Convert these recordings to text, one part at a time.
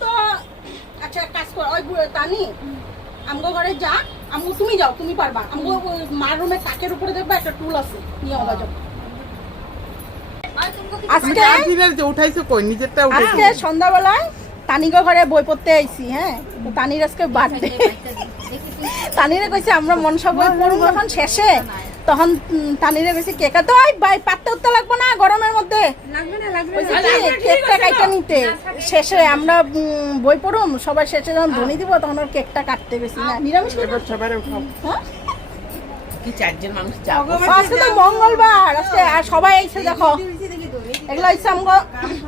তো আচ্ছা এক কাজ কর ওই বু- তানি। আমগো ঘরে যা আমগো তুমি যাও তুমি পারবা। আমগো মার রুমের তাকের উপরে দেখবা একটা টুল আছে। নিয়ে যাও আজকে যে উঠাইছো কই? নিজেরটা আজকে সন্ধ্যাবেলায় তানিগো ঘরে বই পড়তে আইছি হ্যাঁ? তানির আজকে বার্থডে তানিরে কইছে আমরা মনসা বই পড়ব। যখন শেষে তখন তানিরে কইছে কেক তো ওই ভাই পাততে উঠতে লাগবো না গরমের মধ্যে? লাগবে না লাগবে কেকটা কাইটা নিতে? শেষে আমরা বই পড়ুম। সবার শেষে যখন ধনী দিব তখন ওর কেকটা কাটতে গেছি না? নিরামিষ উঠাও হ্যাঁ? কি চারজন মানুষ আজকে তো মঙ্গলবার। আজকে আর সবাই এসে দেখো। এগুলো হচ্ছে আমগো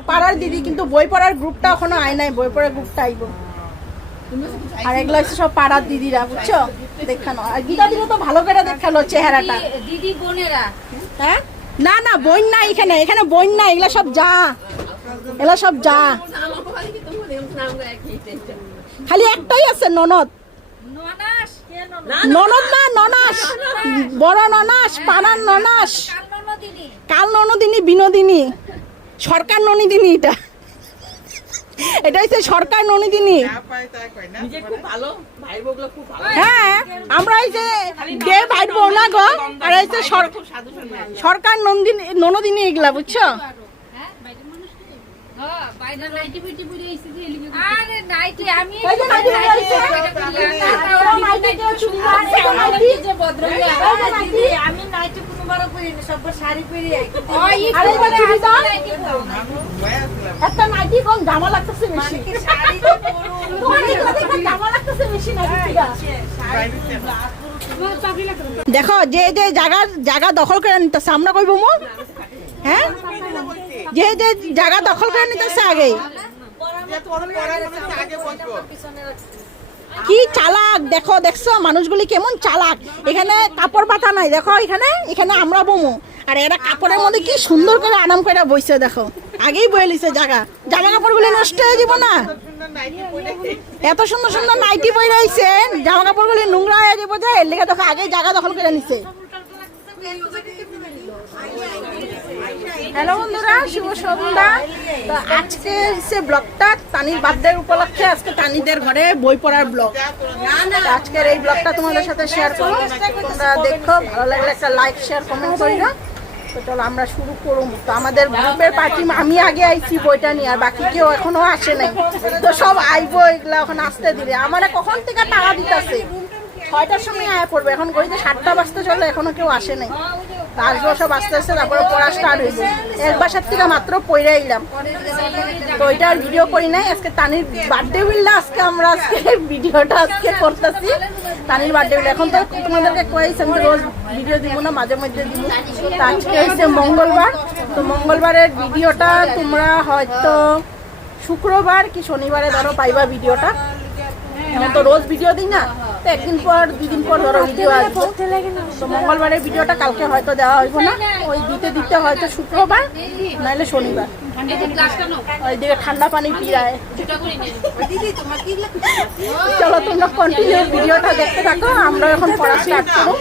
পাড়ার দিদি কিন্তু বই পড়ার গ্রুপটা এখনও আয় নাই বই পড়ার গ্রুপটা আইব। আর এগুলো হচ্ছে সব পাড়ার দিদিরা বুঝছ? দেখানো। আর গীতা দিদি তো ভালো করে দেখাল চেহারাটা। দিদি- বোনেরা। হ্যাঁ? না না বইন না এখানে এখানে বইন না এগুলো সব যা। এগুলো সব যা। খালি একটাই আছে ননদ? ননদ না ননাস। বড় ননাস পাড়ার ননাস। কাল ননদিনী? বিনোদিনী। সরকার ননিদিনী এটা। এটা হচ্ছে সরকার ননিদিনী। যা পায় তাই কয় না? নিজে খুব ভালো ভাই বগুলো খুব ভালো। হ্যাঁ আমরা এই যে গে ভাই বউ না গো আর এই যে সর- সরকার নন্দিনী ননদিনী এগুলা বুঝছ? একটা নাইটি কম জামা লাগতেছে দেখে, যে যে জায়গা জায়গা দখল করে নিতেছে আমরা কইব হ্যাঁ? যে যে জায়গা দখল করে নিতেছে আগে। কি চালাক? দেখো, দেখছ? মানুষগুলি কেমন চালাক। এখানে কাপড় পাতা নাই। দেখো, এখানে এখানে আমরা বমু। আর এরা কাপড়ের মধ্যে কি সুন্দর করে আরাম করে বইছে, দেখো। আগেই বয়ে লিছে জায়গা। জামা কাপড়গুলি নষ্ট হয়ে যাব না? এত সুন্দর সুন্দর নাইটি বই রয়েছে জামা কাপড়গুলি নোংরা হয়ে যাব যে, এর লেগে দেখো আগেই জায়গা দখল করে নিছে। হ্যালো বন্ধুরা, শুভ সন্ধ্যা। তো আজকে হচ্ছে ব্লগটা তানির বার্থডে উপলক্ষে, আজকে তানিদের ঘরে বই পড়ার ব্লগ। আজকের এই ব্লগটা তোমাদের সাথে শেয়ার করো তোমরা দেখো, ভালো লাগলে একটা লাইক শেয়ার কমেন্ট করি না তো চলো আমরা শুরু করুম তো আমাদের গ্রুপের পার্টি আমি আগে আইছি বইটা নিয়ে, আর বাকি কেউ এখনও আসে নাই। তো সব আইবো, এগুলা এখন আসতে দিলে আমার কখন থেকে টাকা দিতেছে? ছয়টার সময় আয়া পড়বে। এখন ঘড়িতে সাতটা বাজতে চলে, এখনও কেউ আসে নাই। আসব সব আস্তে আস্তে তারপরে পড়া স্টার্ট হইবে এক বাসার থেকে মাত্র পড়ে এলাম। তো ওইটা আর ভিডিও করি নাই, আজকে তানির বার্থডে উইলটা আজকে আমরা আজকে ভিডিওটা আজকে করতেছি। তানির বার্থডে উইল এখন তো তোমাদেরকে কয়েছি আমি রোজ ভিডিও দিব না, মাঝে মধ্যে দিব। তো আজকে হচ্ছে মঙ্গলবার। তো মঙ্গলবারের ভিডিওটা তোমরা হয়তো শুক্রবার কি শনিবারে ধরো পাইবা ভিডিওটা। এখন তো রোজ ভিডিও দিই না। তো একদিন পর, দুদিন পর ধরো ভিডিও আসবে। তো মঙ্গলবারের ভিডিওটা কালকে হয়তো দেওয়া হইব না। ওই দিতে দিতে হয়তো শুক্রবার, নাহলে শনিবার। ওইদিকে ঠান্ডা পানি পিয়ায় চলো তোমরা কন্টিনিউ ভিডিওটা দেখতে থাকো আমরা এখন পড়া স্টার্ট করো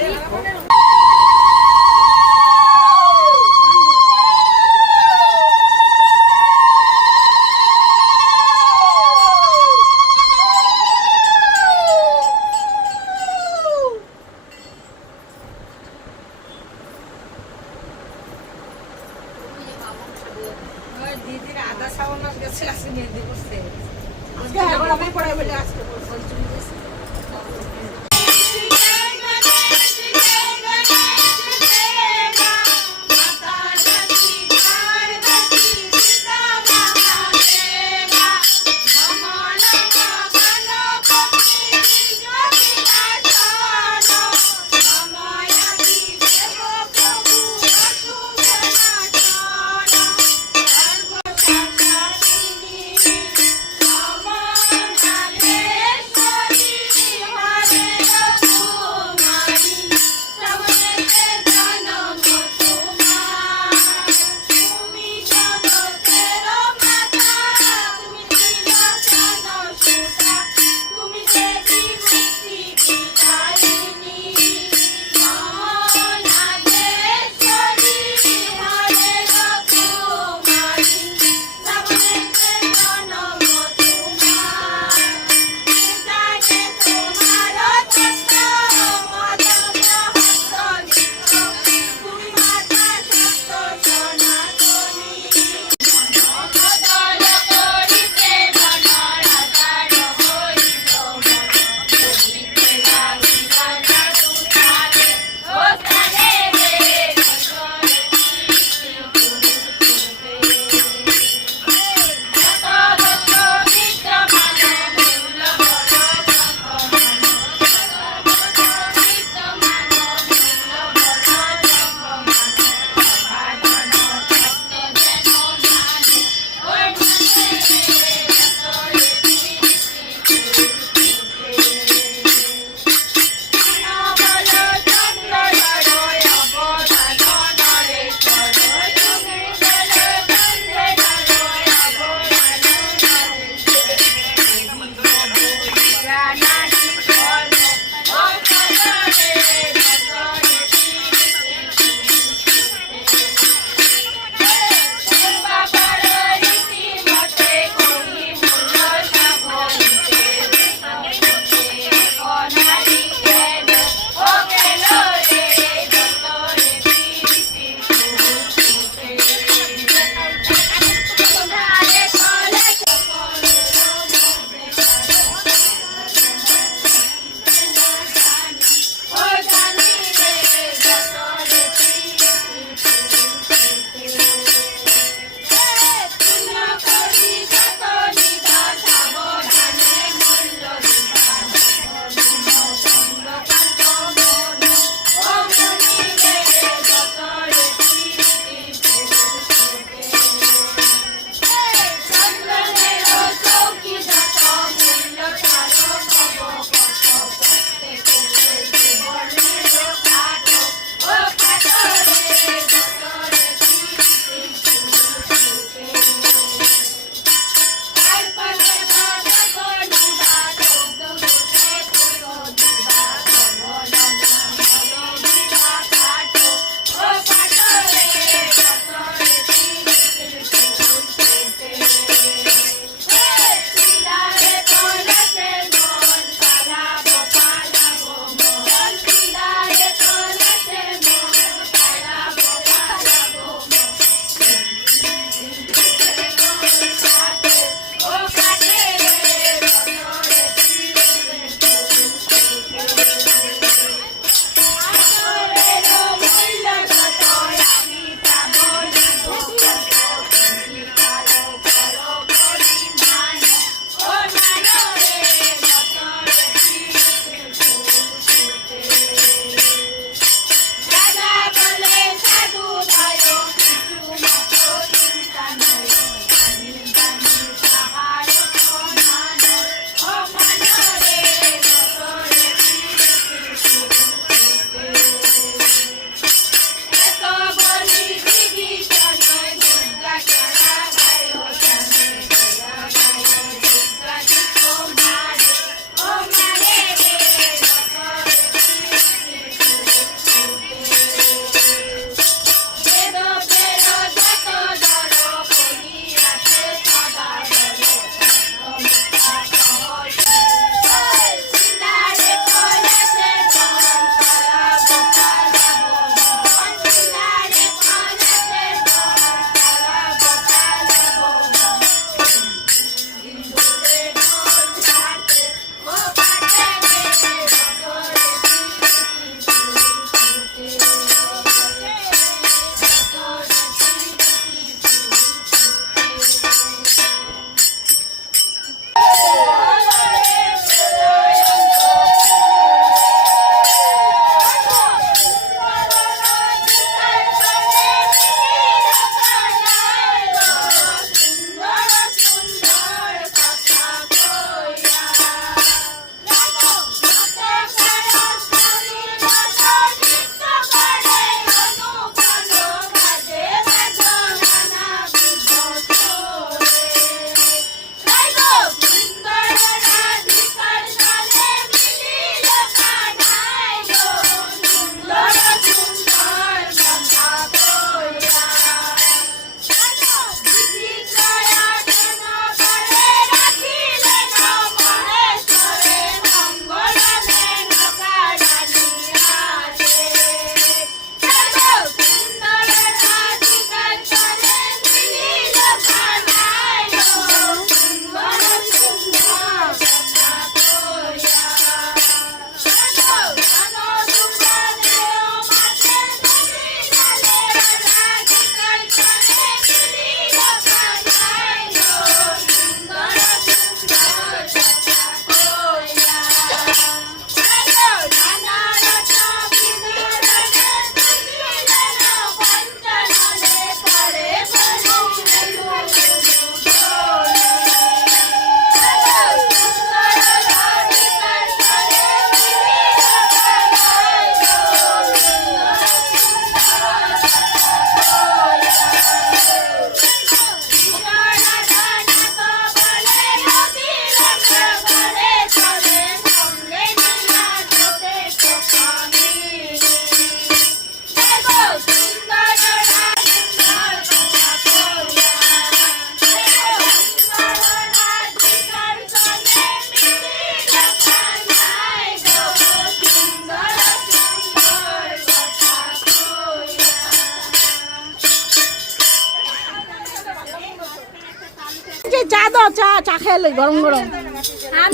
চা খাই গরম গরম।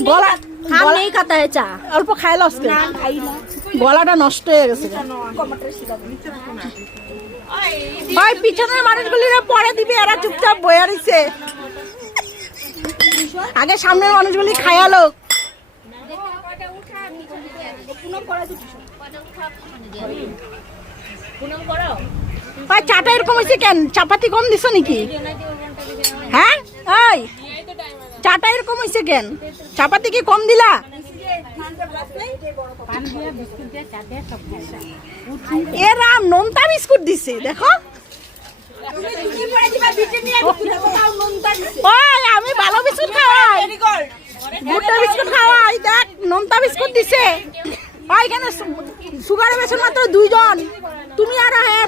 গলা গলাই চা। অল্প গলাটা নষ্ট হয়ে গেছে ভাই পিছনের পরে দিবি চুপচাপ রইছে। আগে সামনের মানুষগুলি খায়া ভাই চাটা এরকম হয়েছে কেন? চাপাতি কম দিছো নাকি? হ্যাঁ? চাটা এরকম হয়েছে কেন? চাপাতি কি কম দিলা? এরা নোনতা বিস্কুট দিছে, দেখো। আমি ভালো বিস্কুট খাওয়াই। ভুট্টা বিস্কুট খাওয়াই, দেখ, নোনতা বিস্কুট দিছে। এখানে সুগারে বেছেন মাত্র দুইজন। তুমি আর হ্যাঁ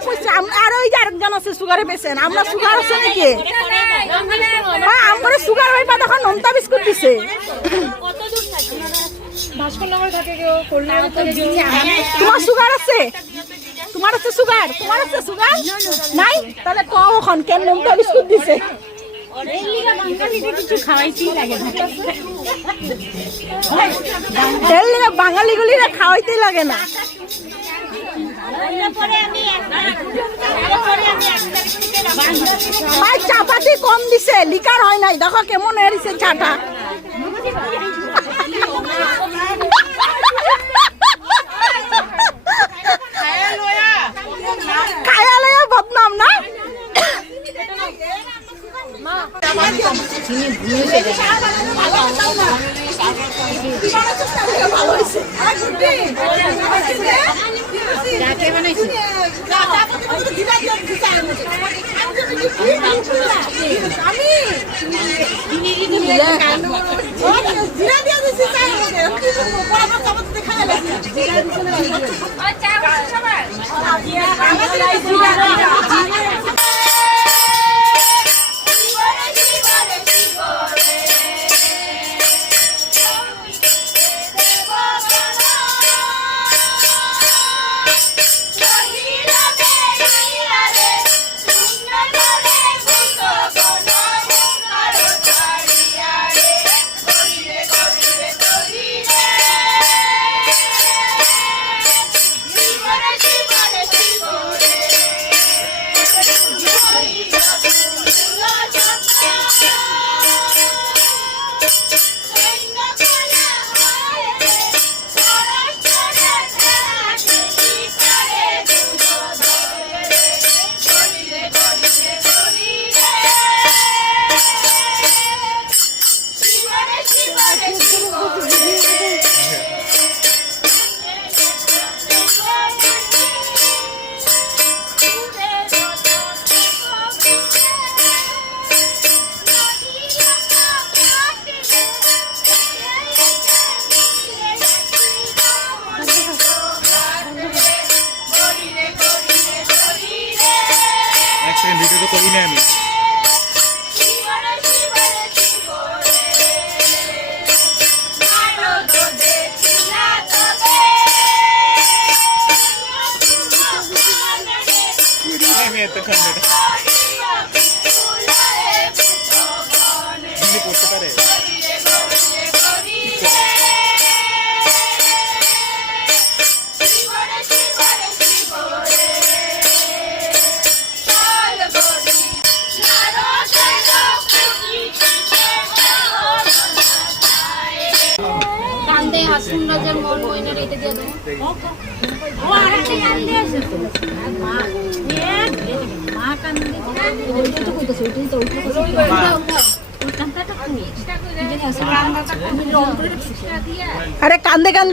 আর ওই আরেকজন আছে সুগারে বেছেন আমরা সুগার আছে নাকি? ওই আমরা সুগার হইবা তখন নোনতা বিস্কুট দিছে। তোমার সুগার আছে? তোমার আছে সুগার। তোমার আছে সুগার? নাই? তাহলে কম এখন, কেন নোনতা বিস্কুট দিছে? বাঙালি গুলিরা খাওয়াইতেই লাগে না। ভাই, চাপাতি কম দিছে, লিকার হয় নাই। দেখো কেমন এরিছে চাটা। খায়া লয়া বদনাম, না? এক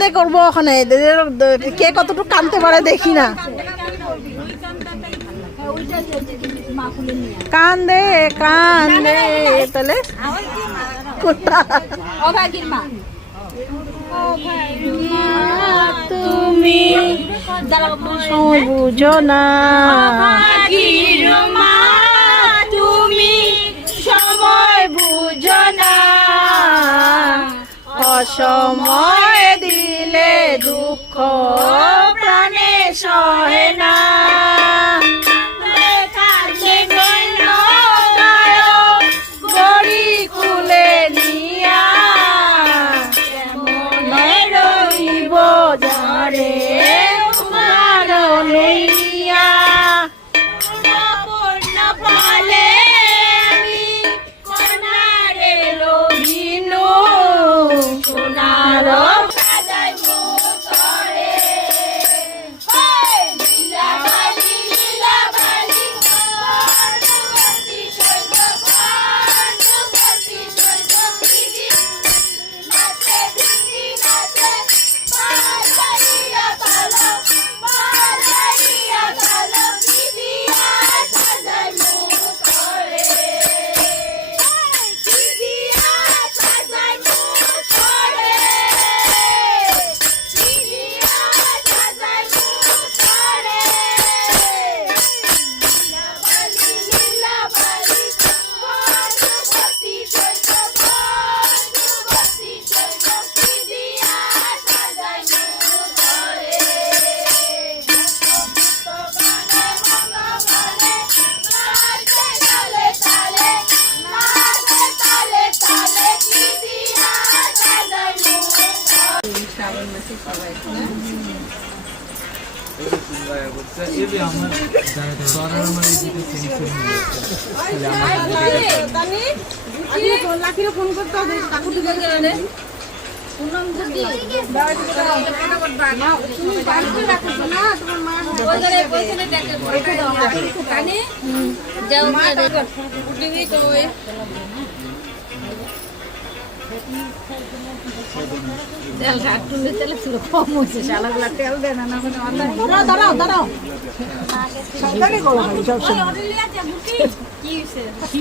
কান্দে করব ওখানে? কে কতটুকু কান্দতে পারে দেখি না। কান্দে কান্দে, তাহলে তুমি বুঝো না। তুমি সময় বুঝো না অসময় দিলে দুঃখ প্রাণে সহে না।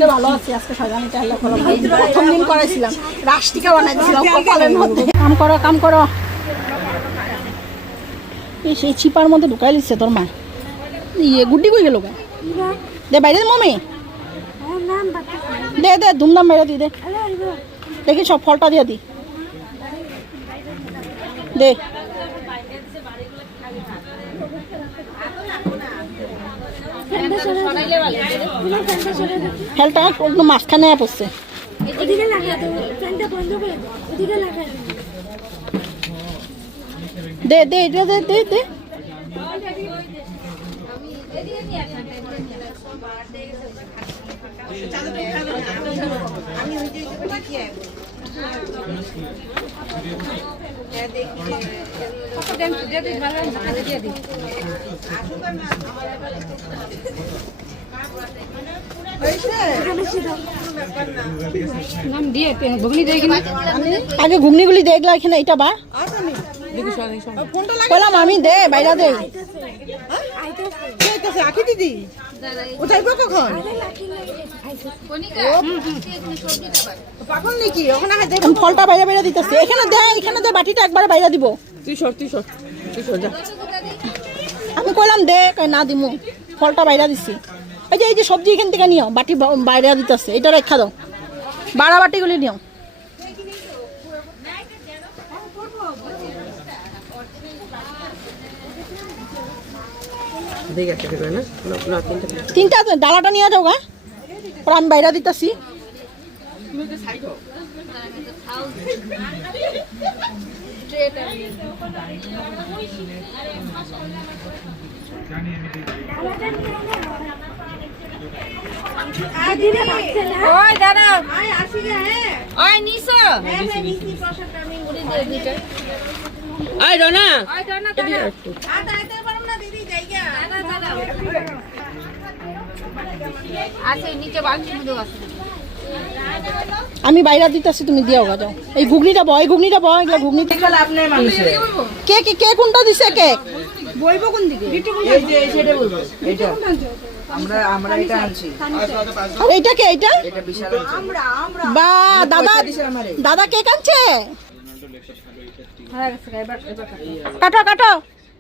ভালো আছি আজকে সাজানি চাইলে প্রথম দিন করাইছিলাম রাষ্ট্রিকা বানাইছিলাম কাম করো কাম করো। সেই চিপার মধ্যে ঢুকাই লিখছে তোর মা। ইয়ে গুড্ডি কই গেল? দে বাইরে মমি। দে দে ধুমধাম বাইরে দি দে। দেখি সব ফলটা দিয়ে দি। দে। ফেলটা একদম মাঝখানে পড়ছে দে দে এটা দে দে দে। আগে ঘুগনিগুলি দেখলা এখানে এটা বা? বললাম আমি দে বাইরা দে। আঁকি দিদি? ও কখন? কখন নাকি? ওখানে ফলটা বাইরে বাইরে দিতেছে। এখানে দে এখানে দে বাটিটা একবারে বাইরে দিব। তুই সর তুই সর তুই সর যা। আমি কইলাম দে না দিমু। ফলটা বাইরে দিছি। এই যে এই যে সবজি এখান থেকে নিও বাটি বাইরে দিতেছে। এটা রেখা দাও। বাড়া বাটিগুলি নিও ঠিক আছে ঠিক আছে না না, না তিনটা ডালাটা নিয়ে যাও গা। ওরা আমি বাইরে দিতেছি। ওই রনা। একটু আছে নিচে বালতি মধ্যে আছে আমি বাইরে দিতেছি তুমি দিও যাও। এই ঘুগনিটা বয় এই ঘুগনিটা বয় এগুলো ঘুগনি কে কে কে কোনটা দিছে কে? এই যে এই সেটা বলব। এইটা। আমরা আমরা এটা আনছি। আর এইটা কে এইটা? এটা বিশাল বা দাদা দাদা কে কানছে? কাটো কাটো।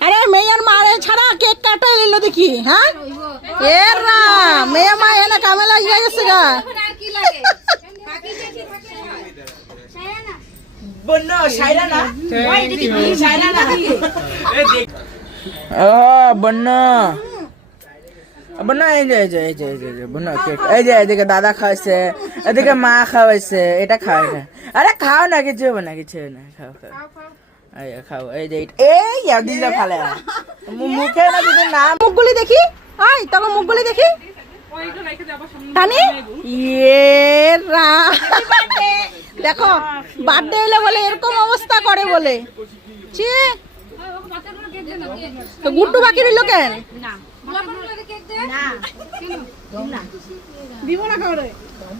আরে মেয়ের মারে ছাড়া কেক কাটা এলো দেখি হ্যাঁ? এর না মেয়ে মা এনে কামে লাগিয়ে গেছে গা। দাদা খাওয়াইছে এদিকে মা খাওয়াইছে এটা খাওয়াই না। আরে খাও না কিছু না কিছু না খাও খাও। এই যে খাও। এই যে এইটা- এই আর দিলে ফালে মুখে না। যদি নাম। মুখগুলি দেখি। আই মুখগুলি দেখি। টানি ইয়ে রা। দেখো বার্থডে এলে বলে এরকম অবস্থা করে বলে। তো গুড্ডু বাকি রইল কেন?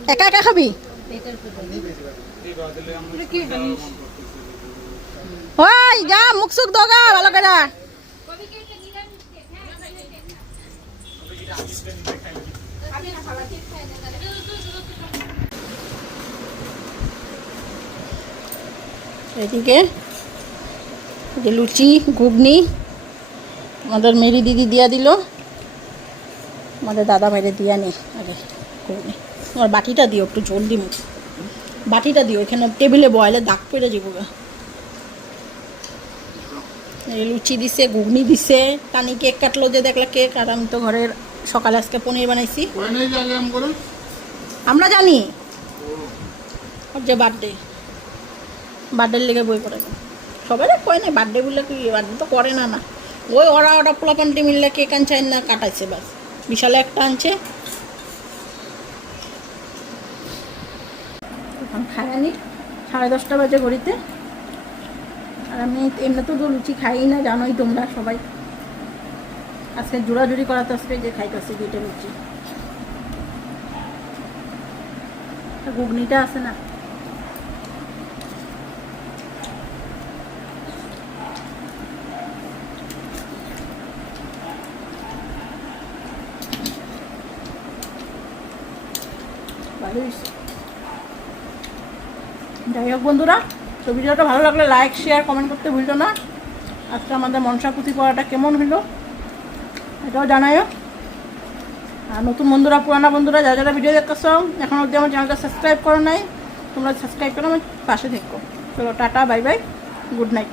একা একা খাবি? ওই, যা, মুখ দোগা ভালো করে এদিকে যে লুচি, ঘুগনি, আমাদের মেরি দিদি দিয়া দিল। আমাদের দাদা ভাইরে দিয়া নি আগে ঘুগনি। আর বাটিটা দিও, একটু জোর দিম। বাটিটা দিও, এখানে টেবিলে বয়লে দাগ পেরে যাব গা। লুচি দিছে ঘুগনি দিছে তানি কেক কাটলো যে দেখলা কেক আর আমি তো ঘরের সকালে আজকে পনির বানাইছি। আমরা জানি। ওর যে বার্থডে বার্থডের লেগে বই করে সবাই কয় না বার্থডে বললে কি বার্থডে তো করে না না। ওই ওরা ওরা পোলাপান্টি মিললে কেক আনছে না কাটাইছে বাস। বিশালে একটা আনছে। এখন খায়ানি সাড়ে দশটা বাজে ঘড়িতে। আর আমি এমনি তো লুচি খাই না, জানোই তোমরা সবাই। আজকে জোড়াজুড়ি করাতে আজকে যে খাইতেছে দুইটা লুচি। ঘুগনিটা আছে না? যাই হোক বন্ধুরা। তো ভিডিওটা ভালো লাগলে লাইক শেয়ার কমেন্ট করতে ভুলতো না। আজকে আমাদের মনসা পুঁথি পড়াটা কেমন হলো? এটাও জানাইও আর নতুন বন্ধুরা, পুরানা বন্ধুরা, যারা যারা ভিডিও দেখতেছ, এখন অবধি আমার চ্যানেলটা সাবস্ক্রাইব করো নাই, তোমরা সাবস্ক্রাইব করো আমার পাশে থেকো। চলো, tata bye bye good night